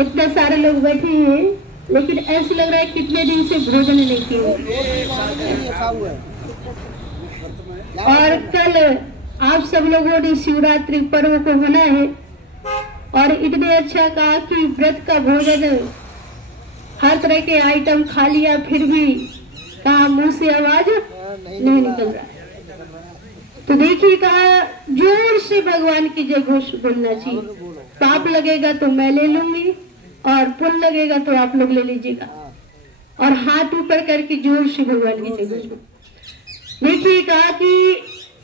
इतने सारे लोग बैठे हैं, लेकिन ऐसा लग रहा है कितने दिन से भोजन नहीं किए। और कल आप सब लोगों ने शिवरात्रि पर्व को मना है और इतने अच्छा कहा कि व्रत का भोजन हर तरह के आइटम खा लिया, फिर भी कहा मुंह से आवाज नहीं निकल रहा। तो देखिए कहा जोर से भगवान की जय घोष बोलना चाहिए। पाप लगेगा तो मैं ले लूंगी और पुण्य लगेगा तो आप लोग ले लीजिएगा। और हाथ ऊपर करके जोर से भगवान की जय घोष। देखिए कहा कि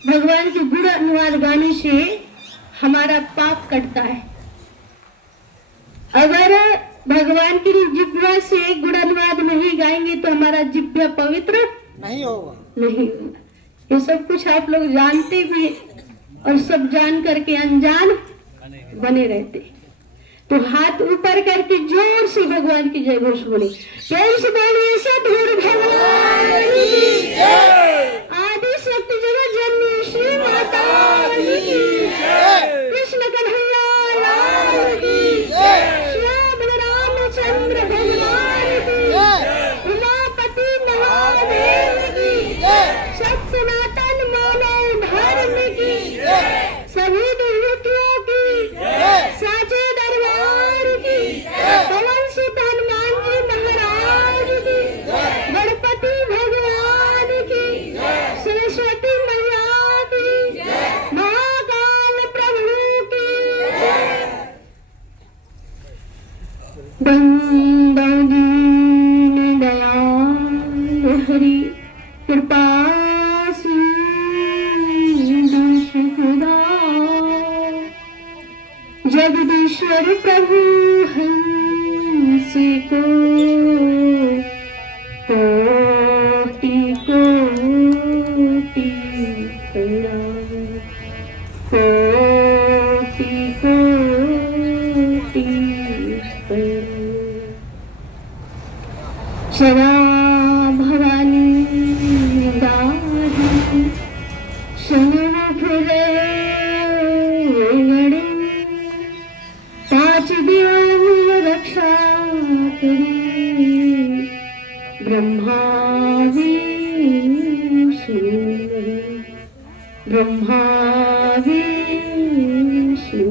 भगवान के गुण अनुवाद गाने से हमारा पाप कटता है। अगर भगवान की जिह्वा से गुणानुवाद नहीं गाएंगे तो हमारा जिह्वा पवित्र नहीं होगा। ये सब कुछ आप लोग जानते भी और सब जान करके अनजान बने रहते। तो हाथ ऊपर करके जोर से भगवान की जय घोष बोले। प्रेम से बोलिए सद्गुरु भगवान की जय। आदि शक्ति जगत जननी श्री माता की जय। कृष्ण कन्हैया लाल की जय। चंद्र भगवान की जय। उमापति महादेव की जय। सत सनातन मानव धर्म की जय। सभी देवताओं की जय। साचे दरबार की जय। पवन सुत हनुमान जी महाराज की जय। गणपति भगवान की जय। सरस्वती मैया की जय। महाकाल प्रभु की जय। दीन दयाल हरि कृपा जगदीश्वर प्रभु हंसी को कोटि कोटि प्रणाम। कोटि कोटि प्रणाम। सदा भवानी दारी सर्वभुरे गणे पांच दियों रक्षा करी ब्रह्मा विष्णु ब्रह्मा विष्णु।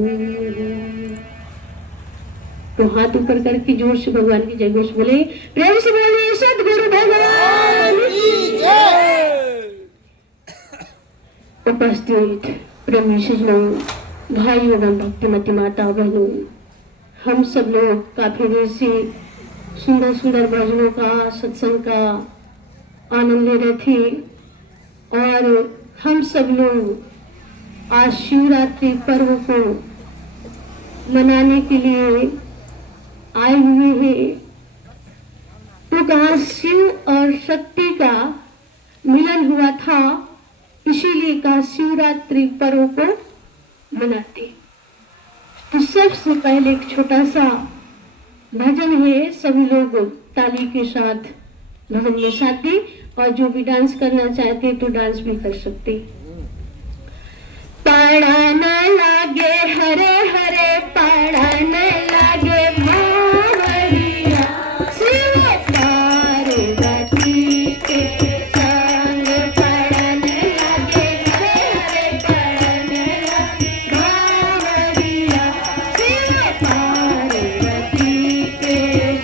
तो हाथ ऊपर करके जोर से भगवान की जय घोष बोले। प्रेम से बोले सद्गुरु भगवान की जय। उपस्थित प्रेमी सज्जनों, भाइयों एवं भक्तिमती माता बहनों, हम सब लोग काफी देर से सुंदर सुंदर भजनों का सत्संग का आनंद ले रहे थे और हम सब लोग आज शिवरात्रि पर्व को मनाने के लिए आए हुए हैं। तो कहा शिव और शक्ति का मिलन हुआ था, इसीलिए कहा शिवरात्रि पर्व को मनाते। तो सबसे पहले एक छोटा सा भजन है, सभी लोग ताली के साथ भजन में साथ दें और जो भी डांस करना चाहते तो डांस भी कर सकते। पाड़ा न लागे हरे हरे पाड़ा न लागे भावरिया शिव पार्वती के संग पाड़ा न लागे हरे हरे पाड़ा न लागे भावरिया शिव पार्वती के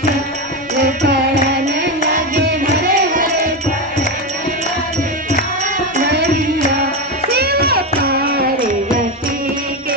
संग पाड़ा न लागे हरे हरे पाड़ा न लागे भावरिया शिव पार्वती के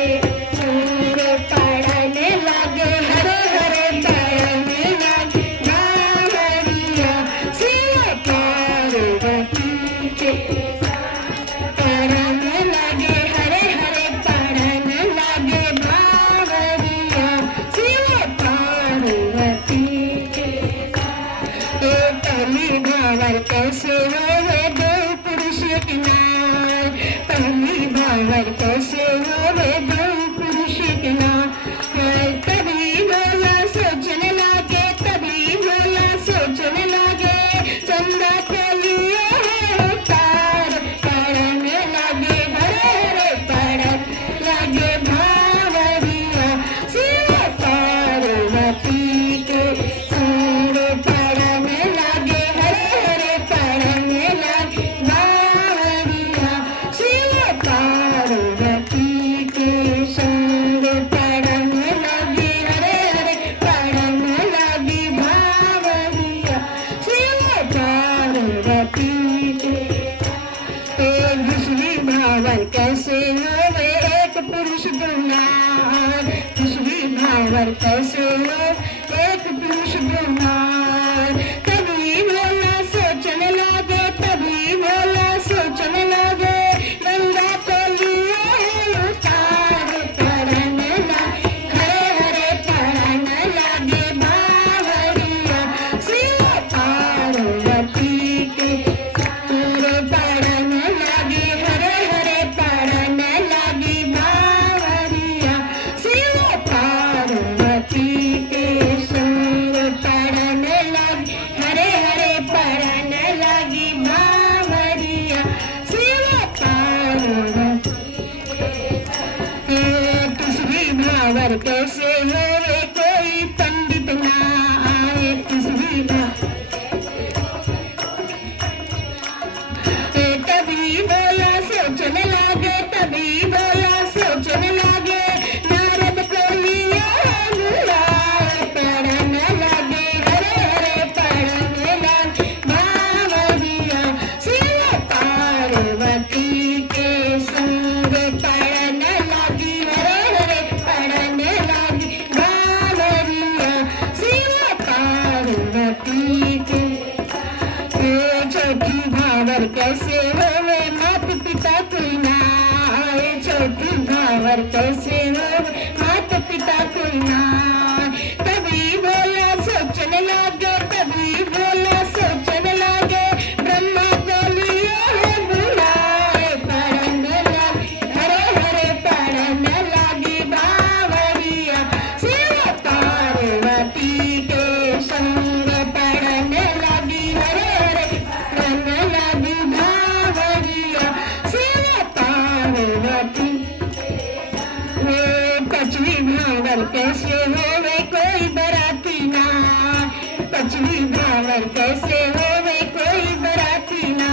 पुरुष दुलार, खुशबी भावर कैसे हो एक पुरुष दुलार। तभी भोला सोचने लगे, तभी भोला सोचने लगे, गंगा को लिए उतार पड़ने लगे, हरे हरे पड़ने लगे बावरिया, शिव पार्वती के पूरे पड़ने लगी, हरे हरे पड़ने लगी बावरिया, शिव पार्वती के संग पड़ने लगी, हरे हरे पड़ने लगी बावरिया, शिव पार्वती तुझी भावर कैसे होवे कोई पंडित ना आए, तुझी तभी बोला सोचने लगे, तभी बोला सोचने लगे, नारद को लिया बुलाए पढ़ने लगे, हरे हरे पढ़ने लगे बावरिया, शिव पार्वती के संग पढ़ने लगी, हरे हरे पढ़ने लगी बावरिया, शिव पार्वती के चौथी भावर कैसे होवे मात पिता कोई ना आए, चौथी भावर कैसे होवे मात पिता कोई ना आए। तभी बोला सोचने लगे, तभी बोला सोचने लगे, ब्रह्मा को लिए बुलाए पढ़ने लगे, हरे हरे पढ़ने लगी बावरिया, शिव पार्वती के संग पढ़ने लगी, हरे हरे पढ़ने लगी बावरिया, शिव पार्वती। पचवी भावर कैसे होवे कोई बराती ना, पचवी भावर कैसे होवे कोई बराती ना,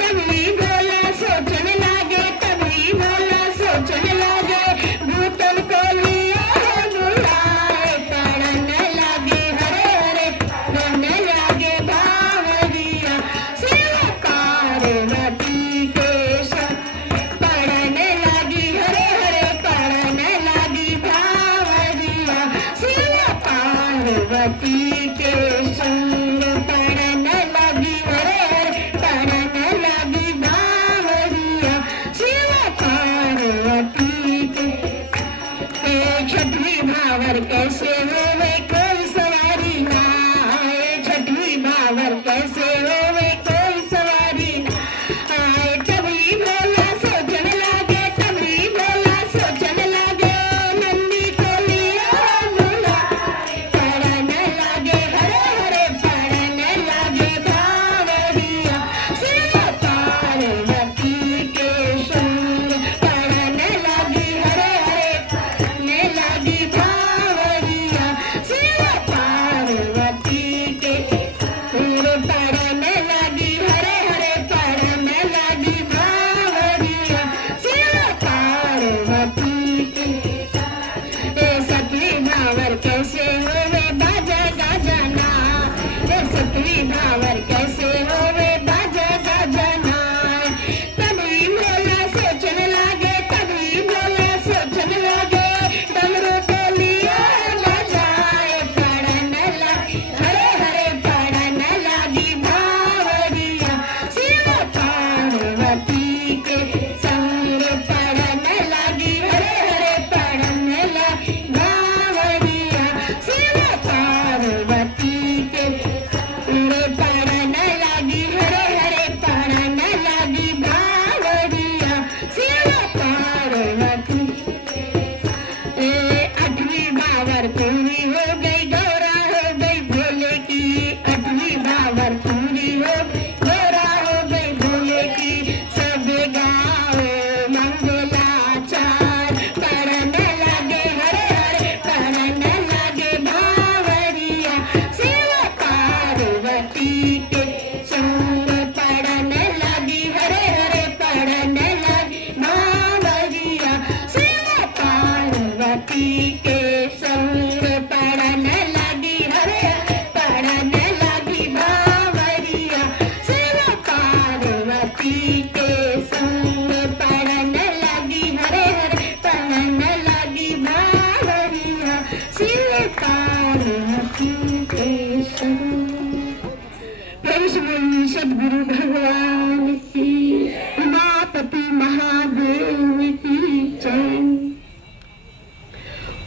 तभी भोला सोचने लगे, तभी भोला सोचने लगे, भूतन को लिया बुलाए पढ़ने लगे, हरे हरे पढ़ने लगे बावरिया, शिव पार्वती के संग पढ़ने लगी, हरे हरे पढ़ने लगी बावरिया, शिव पार्वती के संग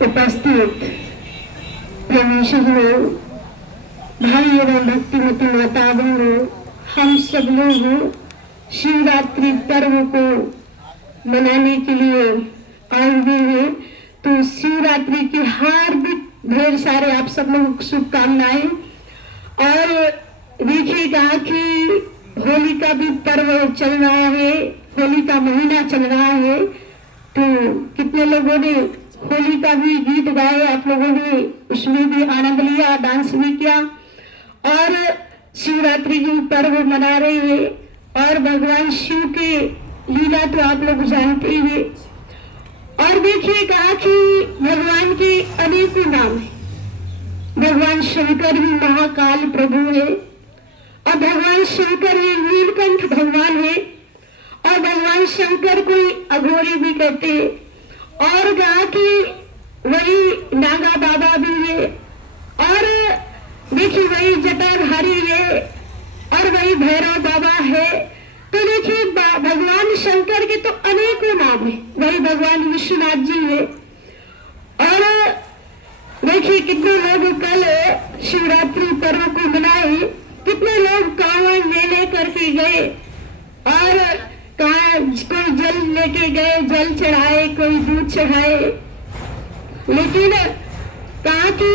उपस्थित प्रवेशियों, भाई एवं भक्तिमती माताओं, हम सब लोग शिवरात्रि पर्व को मनाने के लिए आए हुए हैं। तो शिवरात्रि की हार्दिक ढेर सारे आप सब लोगों को शुभकामनाएं। और देखिएगा कि होली का भी पर्व चल रहा है, होली का महीना चल रहा है। तो कितने लोगों ने होली का भी गीत गाए, आप लोगों ने उसमें भी आनंद लिया, डांस भी किया और शिवरात्रि की पर्व मना रहे हैं। और भगवान शिव के लीला तो आप लोग जानते हैं। और देखिएगा कि भगवान के अनेकों नाम है। भगवान शंकर ही महाकाल प्रभु है और भगवान शंकर ही नीलकंठ भगवान है और भगवान शंकर को अघोरी भी कहते हैं। और कहा कि वही नागा बाबा भी है और देखिए वही जटाधारी है और वही भैरव बाबा है। तो देखिए भगवान शंकर के तो अनेकों नाम है। वही भगवान विश्वनाथ जी है। और देखिए कितने लोग कल शिवरात्रि पर्व को मनाए, कितने लोग कांवड़ ले करके गए और कोई जल लेके गए, जल चढ़ाए, कोई दूध चढ़ाए। लेकिन कहा कि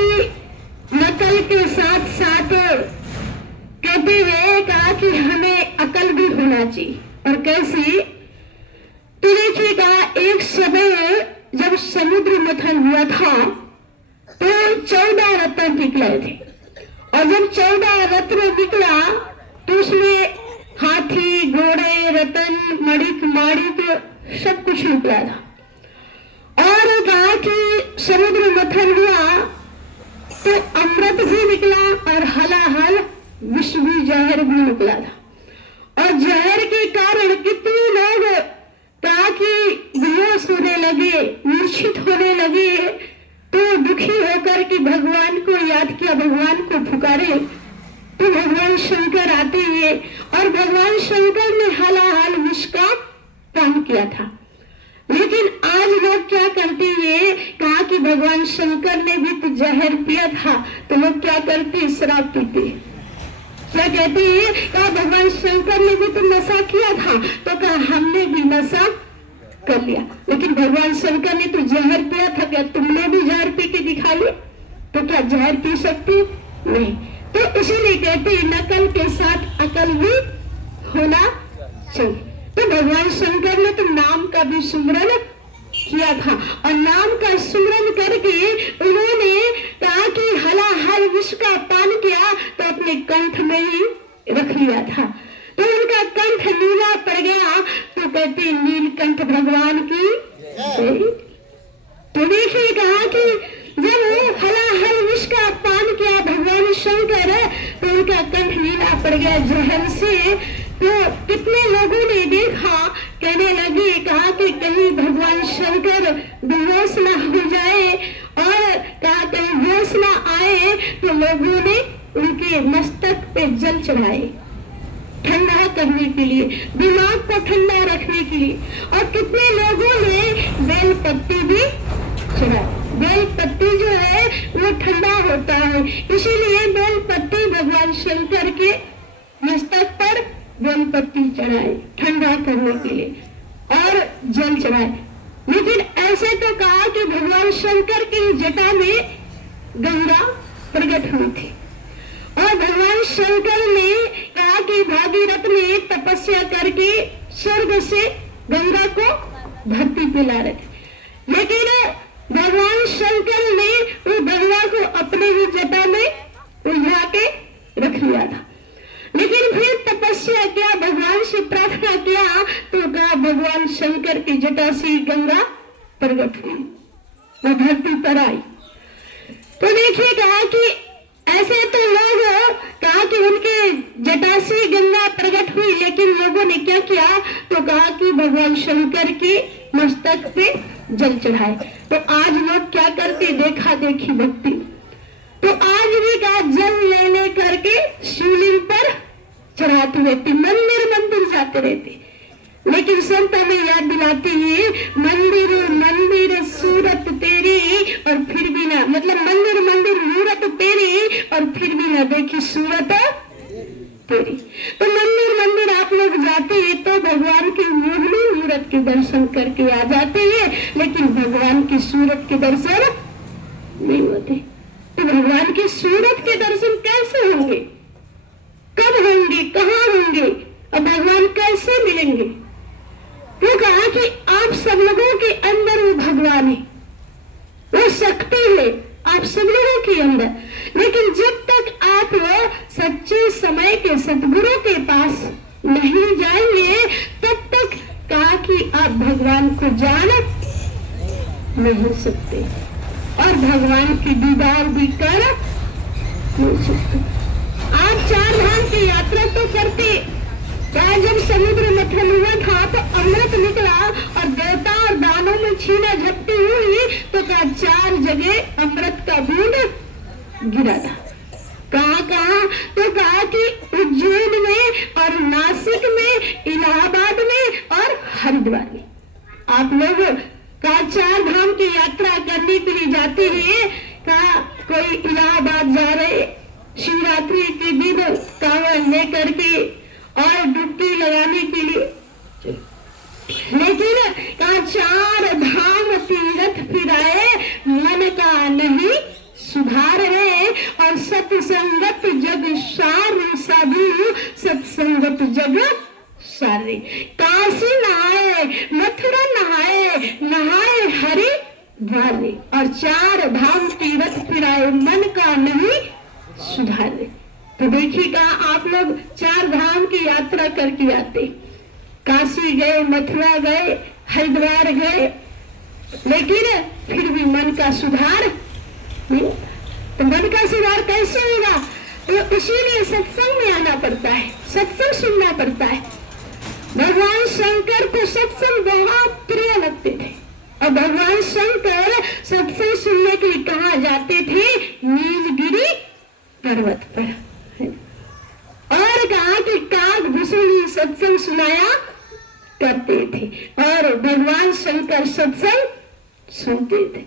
नकल के साथ साथ कहते हैं, कहा कि हमें अकल भी होना चाहिए। और कैसी? तो देखिए कहा एक समय जब समुद्र मंथन हुआ था तो 14 रत्न निकले थे और जब 14 रत्न निकला तो उसमें हाथी, घोड़े, रतन, मणिक, माणिक सब कुछ निकला था। और कहा कि समुद्र मंथन हुआ तो अमृत भी निकला और हलाहल विष भी, जहर भी निकला था। और जहर के कारण कितने लोग कहा कि बेहोश होने लगे, मूर्छित होने लगे। तो दुखी होकर कि भगवान को याद किया, भगवान को पुकारे तो भगवान शंकर आते हैं और भगवान शंकर ने हलाहल विष का पान किया था। लेकिन आज लोग क्या करते हैं, कहा कि भगवान शंकर ने भी तो जहर पिया था, तो लोग क्या करते, शराब पीते। क्या कहते हैं, कहा भगवान शंकर ने भी तो नशा किया था, तो कहा हमने भी नशा कर लिया। लेकिन भगवान शंकर ने तो जहर पिया था, क्या तुमने भी जहर पी के दिखा लिया? तो क्या जहर पी सकती? नहीं। तो इसीलिए कहते हैं नकल के साथ अकल भी होना चाहिए। तो भगवान शंकर ने तो नाम का भी सुमरन किया था और नाम का सुमरन करके उन्होंने कहा कि हलाहल विष का पान किया तो अपने कंठ में ही रख लिया था। तो उनका कंठ नीला पड़ गया। तो कहते नीलकंठ भगवान की। तो देखिए कहा कि जब हलाहल विष का पान किया भगवान शंकर तो उनका कंठ नीला पड़ गया जहर से। तो कितने लोगों ने देखा, कहने लगे, कहा कि कहीं भगवान शंकर बेहोश न हो जाए और कहा कहीं होश न आए। तो लोगों ने उनके मस्तक पे जल चढ़ाए ठंडा करने के लिए, दिमाग को ठंडा रखने के लिए। और कितने लोगों ने बेल पत्ती भी चढ़ाई। बेल पत्ती जो है वो ठंडा होता है, इसीलिए बेल पत्ती भगवान शंकर के मस्तक पर बेल पत्ती चढ़ाए ठंडा करने के लिए और जल चढ़ाए। लेकिन ऐसे तो कहा कि भगवान शंकर की जटा में गंगा प्रकट हुई थी और भगवान शंकर ने कहा कि भागीरथ ने तपस्या करके स्वर्ग से गंगा को धरती पे ला रहे थे। लेकिन भगवान शंकर ने उस गंगा को अपने ही जटा में उलझा के रख लिया था। लेकिन फिर तपस्या किया, भगवान से प्रार्थना किया तो कहा भगवान शंकर की जटा से गंगा प्रकट हुई, वो धरती पर आई। तो देखिए कहा कि ऐसे तो लोग कहा कि उनके जटा से गंगा प्रकट हुई, लेकिन लोगों ने क्या किया, तो कहा कि भगवान शंकर के मस्तक पे जल चढ़ाए। तो आज लोग क्या करते, देखा देखी भक्ति। तो आज भी कहा जल लेने करके शिवलिंग पर चढ़ाते रहते, मंदिर मंदिर जाते रहते। लेकिन संत हमें याद दिलाते हैं, मंदिर मंदिर सूरत तेरी और की सूरत के दर्शन नहीं होते। तो भगवान की सूरत के दर्शन कैसे होंगे, कब होंगे, कहाँ होंगे और भगवान कैसे मिलेंगे? वो कहा कि आप सब लोगों के अंदर वो भगवान है, वो शक्ति है आप सब लोगों के अंदर। लेकिन जब तक आप सच्चे समय के सतगुरु के पास नहीं जाएंगे तब तक कहा कि आप भगवान को जान नहीं सकते और भगवान की दीदार भी कर नहीं सकते। आप 4 धाम की यात्रा तो करते, क्या जब समुद्र मंथन हुआ था तो अमृत निकला और देवता और दानों में छीना झपटी हुई तो क्या 4 जगह अमृत का बूंद गिरा था। कहाँ कहाँ? तो कहा कि उज्जैन में और नासिक में, इलाहाबाद में और हरिद्वार में। आप लोग कहा 4 धाम की यात्रा करने के लिए जाते हैं, कहा कोई इलाहाबाद जा रहे शिवरात्रि के दिन कांवड़ लेकर के और डुबकी लगाने के लिए, लेकिन कहा 4 धाम तीर्थ फिराए मन का नहीं सुधार है और सत्संगत जग सार साधु सत्संगत जग सारे। काशी नहाए, मथुरा नहाए, नहाए हरि द्वारे और 4 धाम तीर्थ फिराए मन का नहीं सुधारे। तो देखिएगा आप लोग 4 धाम की यात्रा करके आते, काशी गए, मथुरा गए, हरिद्वार गए, लेकिन फिर भी मन का सुधार नहीं। तो मन का सुधार कैसे होगा? तो इसीलिए सत्संग में आना पड़ता है, सत्संग सुनना पड़ता है। भगवान शंकर को सत्संग बहुत प्रिय लगते थे और भगवान शंकर सत्संग सुनने के लिए कहाँ जाते थे? नीलगिरी पर्वत पर। और कहा कि काग भूषणी सत्संग सुनाया करते थे और भगवान शंकर सत्संग सुनते थे।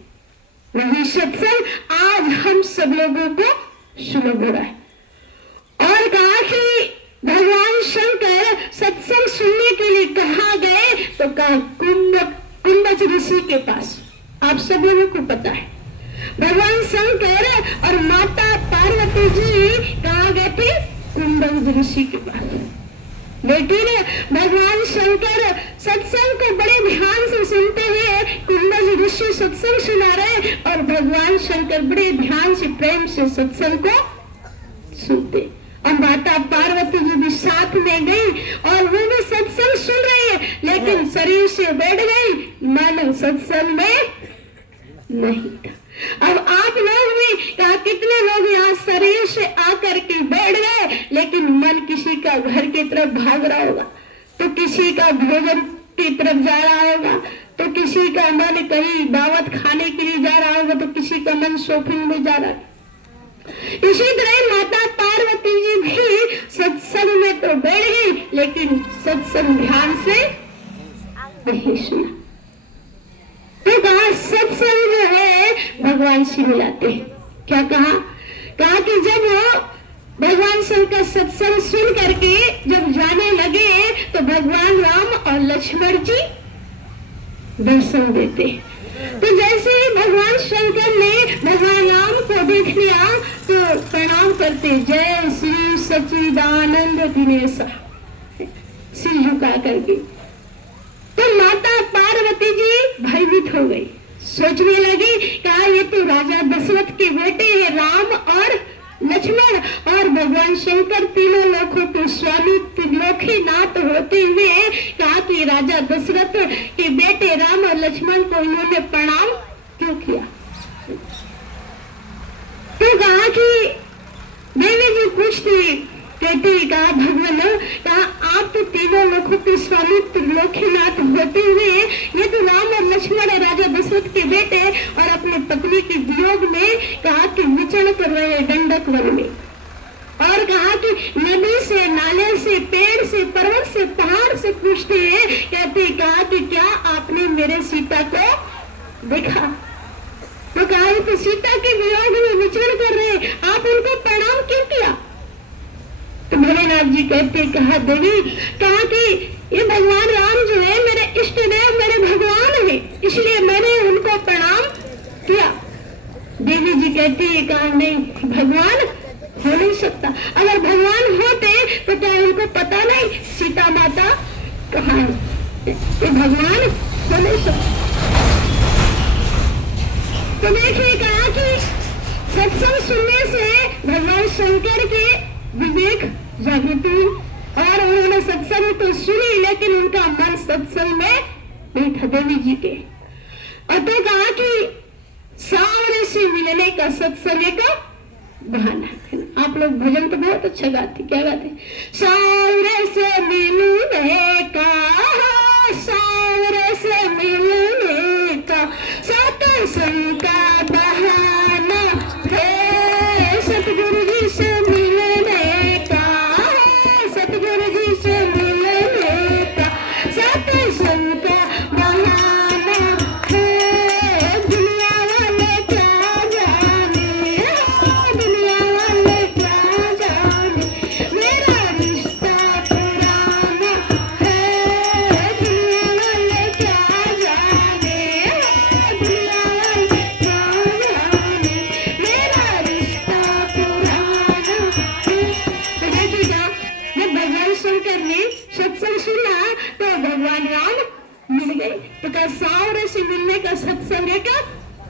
वही सत्संग आज हम सब लोगों को सुलभ हो रहा है। और कहा कि भगवान शंकर सत्संग सुनने के लिए कहाँ गए? तो कहा कुंभज ऋषि के पास। आप सब लोगों को पता है भगवान शंकर और माता पार्वती जी कहाँ गए थे? कुंभज ऋषि के पास। लेकिन भगवान शंकर सत्संग को बड़े ध्यान से सुनते हैं। कुंभज ऋषि सत्संग सुना रहे और भगवान शंकर बड़े ध्यान से प्रेम से सत्संग को सुनते और माता पार्वती जी भी साथ में गई और वो भी सत्संग सुन रही है, लेकिन शरीर से बैठ गई, मन सत्संग में नहीं था। अब आप लोग भी कहा कितने लोग यहाँ शरीर से आकर के बैठ गए, लेकिन मन किसी का घर की तरफ भाग रहा होगा, तो किसी का भोजन की तरफ जा रहा होगा, तो किसी का मन कहीं दावत खाने के लिए जा रहा होगा, तो किसी का मन शॉपिंग में जा रहा है। इसी तरह माता पार्वती जी भी सत्संग में तो बैठ गई, लेकिन सत्संग ध्यान से नहीं सुना। तो कहा सत्संग जो है भगवान से मिलाते हैं। क्या कहा? कहा कि जब भगवान शंकर सत्संग सुन करके जब जाने लगे तो भगवान राम और लक्ष्मण जी दर्शन देते। तो जैसे ही भगवान शंकर ने भगवान राम को देख लिया तो प्रणाम करते, जय श्री सच्चिदानंद दिनेश, सिर झुका करके। तो माता पार्वती जी भयभीत हो गई, सोचने लगी कहा ये तो राजा दशरथ के बेटे हैं राम और लक्ष्मण, और भगवान शंकर तीनों लोकों के स्वामी त्रिलोकीनाथ होते हुए कहा कि राजा दशरथ के बेटे राम और लक्ष्मण को इन्होंने प्रणाम क्यों किया? तो कहा कि देवी जी पूछती, कहते कहा भगवान कहा आप तो तीनों लोकों के स्वामी त्रिलोकीनाथ होते हुए ये तो राम और लक्ष्मण राजा दशरथ के बेटे और अपने पत्नी के वियोग में कहा कि विचरण कर रहे दंडक वन में, और कहा कि नदी से, नाले से, पेड़ से, पर्वत से, पहाड़ से पूछते हैं, कहते कहा कि क्या आपने मेरे सीता को देखा? तो कहा तो सीता के वियोग में विचरण कर रहे, आप उनको प्रणाम क्यों किया? तो भोलेनाथ जी कहते कहा देवी, कहा कि ये भगवान राम जो है मेरे इष्ट देव, मेरे भगवान भगवान है, इसलिए मैंने उनको प्रणाम किया। देवी जी कहती है कहा नहीं, भगवान हो नहीं सकता। अगर भगवान होते तो क्या उनको पता नहीं सीता माता कहाँ है? ये भगवान हो नहीं सकता। तो देखिए कहा कि सत्संग सुनने से भगवान शंकर के विवेक जागृत हुई और उन्होंने सत्संग तो सुनी लेकिन उनका मन सत्संग में नहीं था देवी जी के। और तो कहा कि सावरे से मिलने का सत्संग का बहाना है। आप लोग भजन तो बहुत अच्छा गाते, क्या गाते? सावरे से मिलने का, सावरे से मिलने का सत्संग का बहाना है, सतगुरु जी से मिलने का, सतगुरु जी से मिलने का सत्संग का बहाना है। दुनिया वाले क्या जाने, दुनिया वाले क्या जाने, मेरा रिश्ता पुराना है। दुनिया वाले क्या जाने, दुनिया वाले क्या जाने, मेरा रिश्ता पुराना है। तो देखिएगा जब भगवान शंकर ने सत्संग सुना तो भगवान राम मिल गए। तो क्या सावरे से मिलने का सत्संग का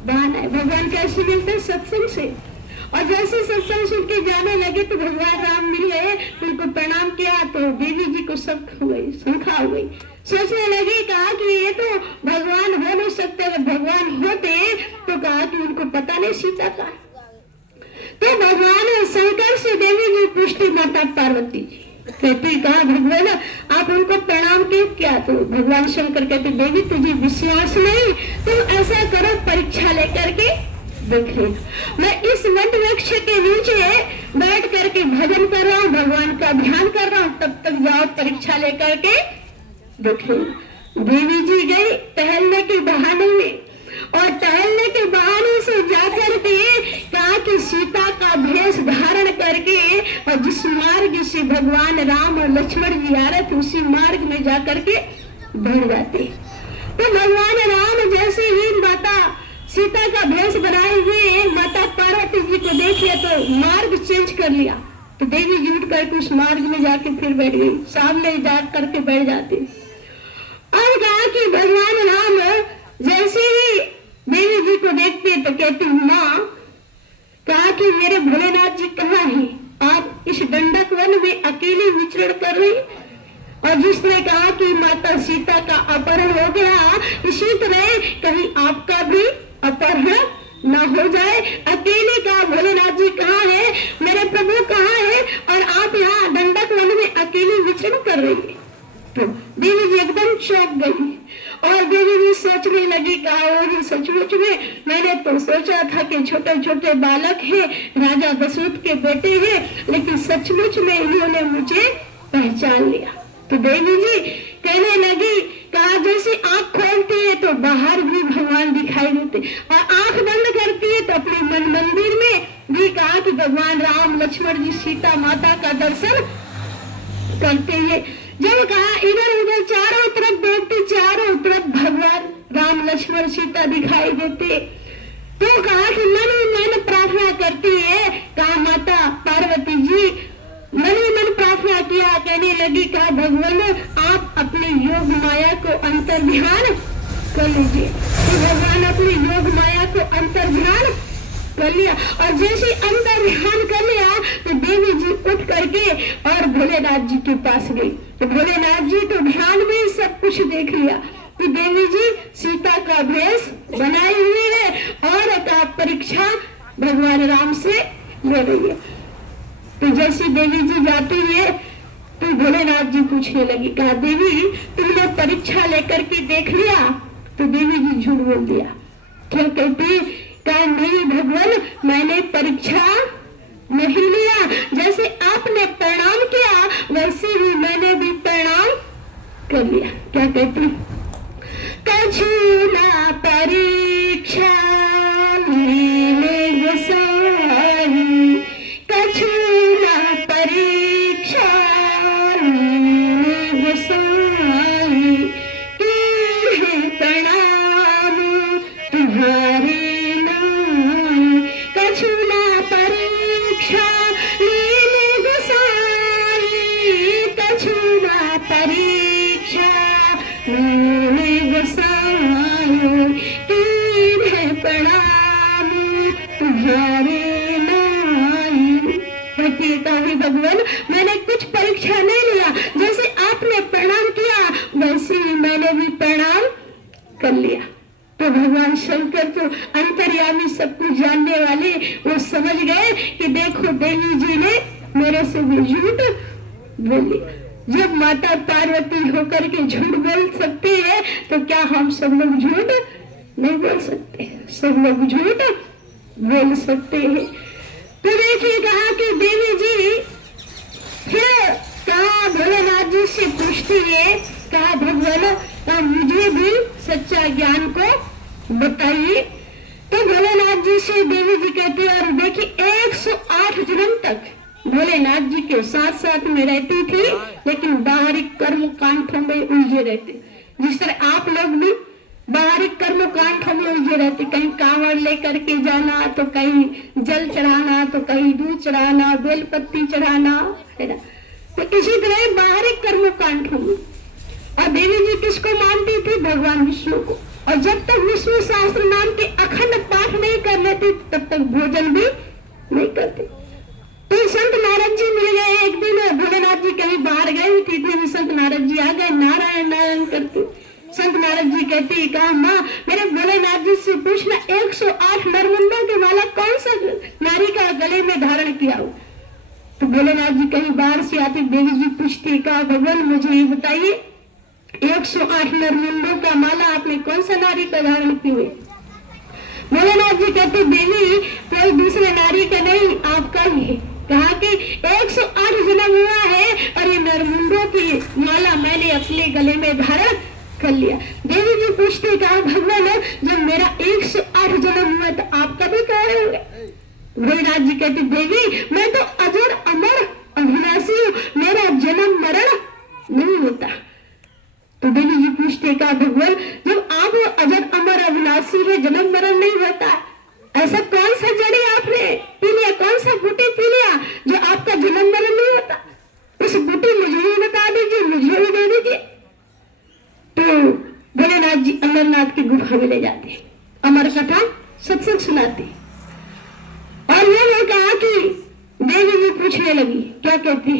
बहाना है। भगवान कैसे मिलते? सत्संग से। और जैसे सत्संग सुन के जाने लगे तो भगवान राम मिल गए, उनको प्रणाम किया तो देवी जी को शक हो गई, शंका हो गई। सोचने लगे कहा कि ये तो भगवान हो नहीं सकते, अगर भगवान होते तो कहा कि उनको पता नहीं सीता का। तो भगवान शंकर से देवी जी पूछती माता पार्वती जी, कहती कहा भगवान आप उनको प्रणाम क्यों किया? तो भगवान शंकर कहते देवी तुझे विश्वास नहीं, तुम ऐसा करो परीक्षा लेकर के देख लेना। मैं इस वट वृक्ष के नीचे बैठ करके भजन कर रहा हूँ, भगवान का ध्यान कर रहा हूँ, तब तक जाओ परीक्षा लेकर के देख लेना। देवी जी गई टहलने के बहाने में और टहलने के बहाने से जाकर के कहा कि सीता का भेष धारण करके और जिस मार्ग से भगवान राम और लक्ष्मण जी आ रहे थे उसी मार्ग में जाकर के बढ़ जाते। तो भगवान राम जैसे ही माता सीता का भेष बनाए हुए माता पार्वती जी को देख लिया तो मार्ग चेंज कर लिया। तो देवी जी उठ करके उस मार्ग में जाके फिर बैठ गई, सामने जा करके बैठ जाती। अब कहा कि भगवान राम जैसे ही देवी जी को देखते तो कहती माँ, कहा कि मेरे भोलेनाथ जी कहाँ हैं? आप इस दंडक वन में अकेली विचरण कर रही। और जिसने कहा कि माता सीता का अपहरण हो गया, इसी तरह कहीं आपका भी अपहरण ना हो जाए। अकेले का भोलेनाथ जी कहाँ है, मेरे प्रभु कहाँ है और आप यहाँ दंडक वन में अकेली विचरण कर रही है। तो देवी जी एकदम चौंक गई और देवी जी सोचने लगी कहा सचमुच में मैंने तो सोचा था कि छोटे छोटे बालक हैं, राजा दशरथ के बेटे हैं, लेकिन सचमुच में इन्होंने मुझे पहचान लिया। तो देवी जी कहने लगी कहा जैसे आंख खोलती है तो बाहर भी भगवान दिखाई देते और आंख बंद करती है तो अपने मन मंदिर में भी कहा कि भगवान राम लक्ष्मण जी सीता माता का दर्शन करते हैं। जब कहा इधर उधर चारों तरफ देखते, चारों तरफ भगवान राम लक्ष्मण सीता दिखाई देते। तो कहा कि मन ही मन प्रार्थना करती है, कहा माता पार्वती जी मन ही मन प्रार्थना किया, कहने लगी कहा भगवान आप अपने योग माया को अंतर ध्यान कर लीजिए। तो भगवान अपने योग माया को अंतर ध्यान कर लिया और जैसे अंतर ध्यान कर लिया तो देवी जी उठ करके और भोलेनाथ जी के पास गई। तो भोलेनाथ जी तो ध्यान में सब कुछ देख लिया कि देवी जी सीता का भेष बनाए हुए है और का परीक्षा भगवान राम से ले रही है। तो जैसे देवी जी जाती है तो भोलेनाथ जी पूछने लगी कहा देवी तुमने परीक्षा लेकर के देख लिया? तो देवी जी झूठ बोल दिया। क्या कहती? कहा नहीं भगवान मैंने परीक्षा नहीं लिया, जैसे आपने प्रणाम किया वैसे ही मैंने भी प्रणाम कर लिया। क्या कहती? कछु ना परीक्षा लीले गोसाई, कछु ना परीक्षा लीले गोसाई, की है प्रणाम मोहे गोसाइयो कीन्हे प्रणाम तुम्हारे नाई। कहती है भगवान मैंने कुछ परीक्षा नहीं लिया, जैसे आपने प्रणाम किया वैसे ही मैंने भी प्रणाम कर लिया। तो भगवान शंकर तो अंतर्यामी सब कुछ जानने वाले, वो समझ गए कि देखो देवी जी ने मेरे से भी झूठ बोली। जब माता पार्वती होकर के झूठ बोल सकती है तो क्या हम सब लोग झूठ नहीं बोल सकते? सब लोग झूठ बोल सकते हैं। तो देखिए कहा कि देवी जी फिर कहा भोलेनाथ जी से पूछती है, कहा भगवान का मुझे भी सच्चा ज्ञान को बताइए। तो भोलेनाथ जी से देवी जी कहते हैं, और देखिए 108 जन्म तक भोलेनाथ जी के साथ साथ में रहती थी, लेकिन बाहरी कर्म कांठों में उलझे रहते। जिस तरह आप लोग भी बाहरी कर्म कांठों में उलझे रहते, कहीं कांवड़ लेकर के जाना, तो कहीं जल चढ़ाना, तो कहीं दूध चढ़ाना, बेलपत्ती चढ़ाना, है ना। तो इसी तरह बाहरी कर्म कांठों में। और देवी जी किसको मानती थी? भगवान विष्णु को। और जब तक विष्णु सहस्त्र नाम के अखंड पाठ नहीं कर लेते तब तक भोजन भी नहीं करते। तो संत नारद जी मिल गए एक दिन, भोलेनाथ जी कहीं बाहर गए हुई थी, संत नारद जी आ गए, नारायण नारायण करते। संत नारद जी कहते कहा माँ मेरे भोलेनाथ जी से पूछना 108 नरमुंडों के माला कौन सा नारी का गले में धारण किया हो। तो भोलेनाथ जी कहीं बाहर से आते, देवी जी पूछती कहा भगवान मुझे ये बताइए 108 नरमुंडों का माला आपने कौन सा नारी का धारण किए? भोलेनाथ जी कहते देवी कोई दूसरे नारी का नहीं आपका ही है। कहा कि 108 जन्म हुआ है और ये नरमुंडों की माला मैंने अपने गले में धारण कर लिया। देवी जी पूछते कहा भगवान जब मेरा 108 जन्म हुआ तो आपका भी क्या होगा? भोलेनाथ जी कहते देवी मैं तो अजर अमर अविनाशी हूँ, मेरा जन्म मरण नहीं होता। तो देवी जी पूछते कहा भगवान जब आप अजर अमर अविनाशी है, जन्म मरण नहीं होता, ऐसा कौन सा जड़ी आपने पी लिया, कौन सा बूटी पी लिया जो आपका जन्म मरण नहीं होता? उस बूटी मुझे भी बता दीजिए, मुझे भी दे दीजिए। तो भोलेनाथ जी अमरनाथ की गुफा में ले जाते, अमर कथा सत्संग सुनाते। और ये कहा कि देवी जी पूछने लगी, क्या कहती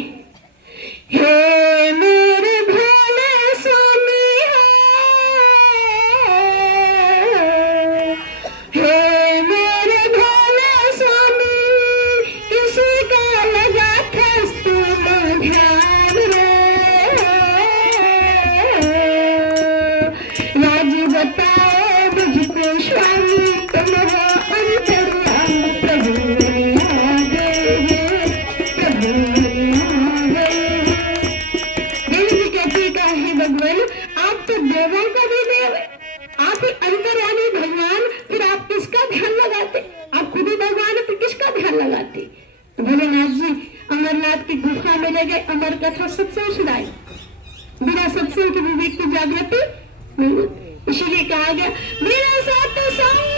हे मेरे भोले स्वामी हे मेरे भोले स्वामी किसी का लगा था तुम ध्यान रे, राज बताओ मुझको स्वामी तुम हो अंतर्यामी प्रभु आप तो देवों का भी देव है, आप ही अंतर्यामी भगवान, फिर आप किसका ध्यान लगाते? आप खुद ही भगवान है, फिर किसका ध्यान लगाते? तो भोलेनाथ जी अमरनाथ की गुफा में ले गए, अमर कथा सत्संग सुनाई। बिना सत्संग के विवेक की जागृति नहीं होती। इसीलिए कहा गया बिना सत्संग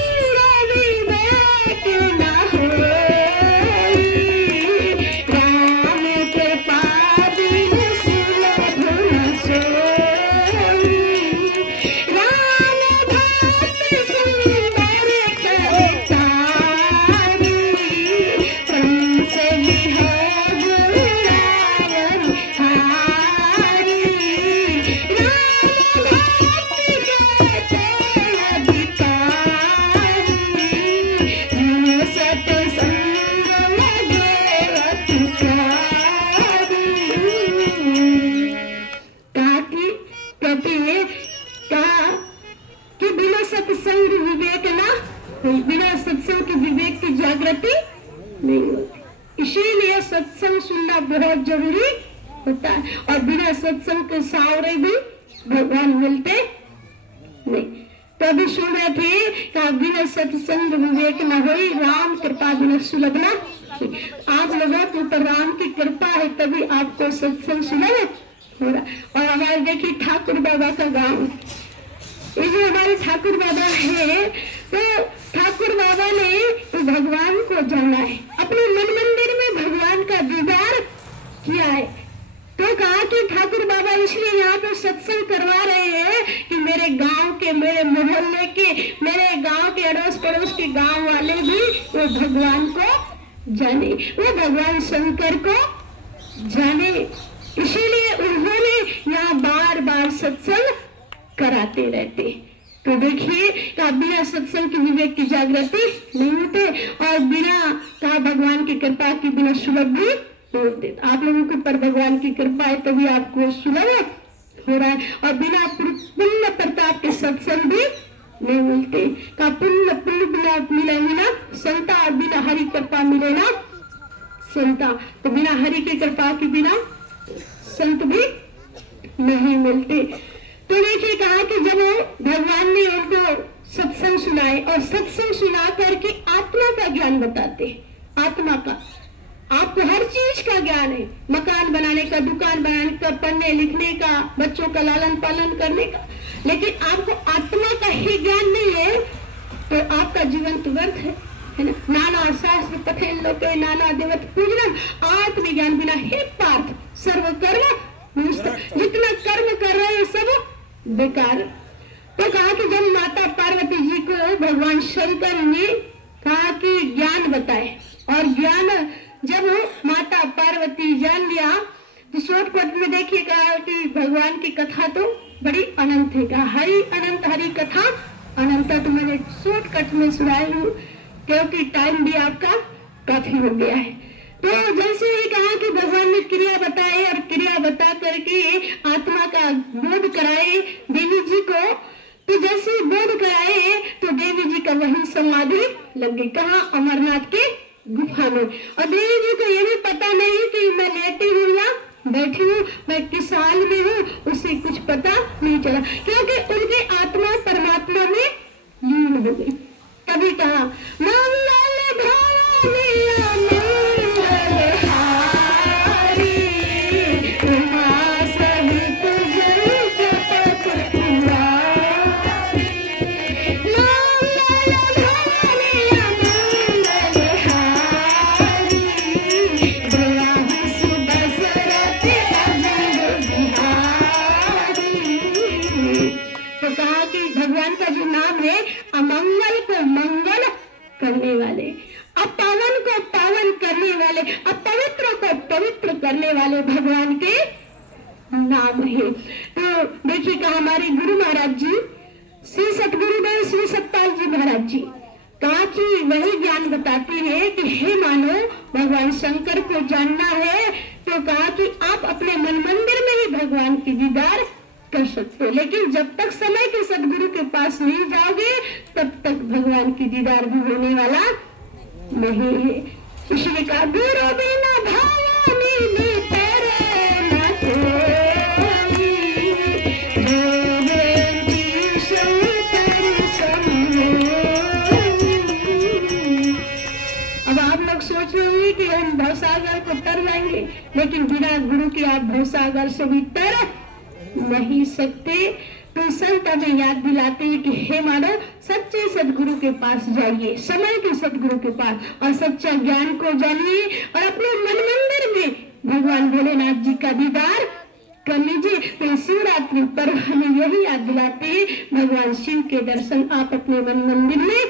विवेक न हो, बिना सत्संग के विवेक की जागृति नहीं होती। इसीलिए सत्संग सुनना बहुत जरूरी होता है, और बिना सत्संग के सावरे भी भगवान मिलते नहीं। तो अभी सुन रहे थे कि बिना सत्संग विवेक न हो, राम कृपा बिना सुलगना। आप लोगों के ऊपर राम की कृपा है तभी आपको सत्संग सुलग हो रहा। और हमारे देखिए ठाकुर बाबा का गांव, ये जो हमारे ठाकुर बाबा है, तो ठाकुर बाबा ने तो भगवान को जाना है, अपने मन मंदिर में भगवान का दीदार किया है। तो कहा कि ठाकुर बाबा इसलिए यहाँ पे सत्संग करवा रहे हैं अड़ोस पड़ोस के गांव वाले भी वो भगवान को जाने, वो भगवान शंकर को जाने। इसीलिए उन्होंने यहाँ बार बार सत्संग कराते रहते। तो देखिए का बिना सत्संग की विवेक की जागृति नहीं होते और बिना का भगवान की कृपा की बिना सुलभ भी होते। आप लोगों के ऊपर भगवान की कृपा है तभी आपको सुलभ हो रहा है और बिना पुण्य प्रताप के सत्संग भी नहीं मिलते। का पुण्य पुण्य बिना मिले बिना संता और बिना हरि कृपा मिले ना संता। तो बिना हरि की कृपा के बिना संत भी नहीं मिलते। तो देखिए कहा कि जब भगवान ने उनको सत्संग सुनाए और सत्संग सुना करके आत्मा का ज्ञान बताते, आत्मा का आपको हर चीज का ज्ञान है, मकान बनाने का, दुकान बनाने का, पढ़ने लिखने का, बच्चों का लालन पालन करने का, लेकिन आपको आत्मा का ही ज्ञान नहीं है तो आपका जीवन तो व्यर्थ है ना। नाना शास्त्र पठन लोके नाना देवत पूजन आत्मज्ञान बिना हे पार्थ सर्व कर्म, जितना कर्म कर रहे हैं सब बेकार। तो कहा कि जब माता पार्वती जी को भगवान शंकर ने कहा कि ज्ञान बताए और ज्ञान जब माता पार्वती जान लिया तो शॉर्टकट में देखिए कहा कि भगवान की कथा तो बड़ी अनंत है। कहा हरि अनंत, हरि कथा अनंत। तो मैंने शॉर्टकट में सुनाई हूँ क्योंकि टाइम भी आपका काफी हो गया है। तो जैसे ही कहा कि भगवान ने क्रिया बताई और क्रिया बता करके आत्मा का बोध कराए देवी जी को, तो जैसे बोध कराए तो देवी जी का वही समाधि लग गई। कहा अमरनाथ के गुफा में। और देवी जी को ये भी पता नहीं कि मैं लेटी हूँ या बैठी हूँ, मैं किस हाल में हूँ, उसे कुछ पता नहीं चला क्योंकि उनकी आत्मा परमात्मा में लीन हो गई। तभी कहा मंगल भवानी भगवान का जो नाम है अमंगल को मंगल करने वाले, अपावन को पावन करने वाले, अपवित्र को पवित्र करने वाले भगवान के नाम है। तो देखिए कहा हमारे गुरु महाराज जी श्री सतगुरुदेव श्री सतपाल जी महाराज जी कहा कि वही ज्ञान बताते हैं कि हे मानो भगवान शंकर को जानना है तो कहा कि आप अपने मन मंदिर में ही भगवान की दीदार कर सकते हो, लेकिन जब तक समय के सदगुरु के पास नहीं जाओगे तब तक भगवान की दीदार भी होने वाला नहीं है। इसलिए कहा गुरु बिना भवानी में तेरे न कोई, अब आप लोग सोच रहे होंगे कि हम भवसागर को तर जाएंगे, लेकिन बिना गुरु के आप भवसागर से भी तर नहीं सकते। तो संत हमें याद दिलाते हैं कि हे मानव सच्चे सदगुरु के पास जाइए, समय के सदगुरु के पास और सच्चा ज्ञान को जानिए और अपने मन मंदिर में भगवान भोलेनाथ जी का दीदार कर लीजिए। तो शिवरात्रि पर हमें यही याद दिलाते हैं भगवान शिव के दर्शन आप अपने मन मंदिर में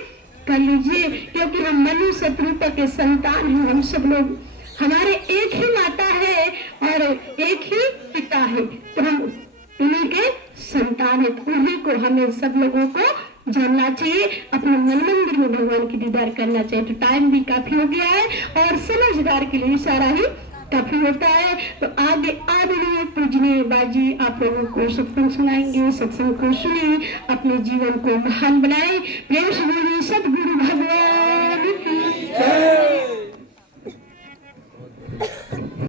कर लीजिए, क्योंकि हम मनु शत्रुता के संतान हैं। हम सब लोग, हमारे एक ही माता है और एक ही पिता है, तो हम उन्हीं के संतान है। तो उन्हीं को हमें सब लोगों को जानना चाहिए, अपने मन मंदिर में भगवान की दीदार करना चाहिए। तो टाइम भी काफी हो गया है और समझदार के लिए इशारा ही काफी होता है। तो आगे आदरणीय पूजनीय बाजी आप लोगों को सत्संग सुनाएंगे, सत्संग को सुनिए, अपने जीवन को महान बनाए। प्रेम से बोलिए सतगुरु भगवान की जय।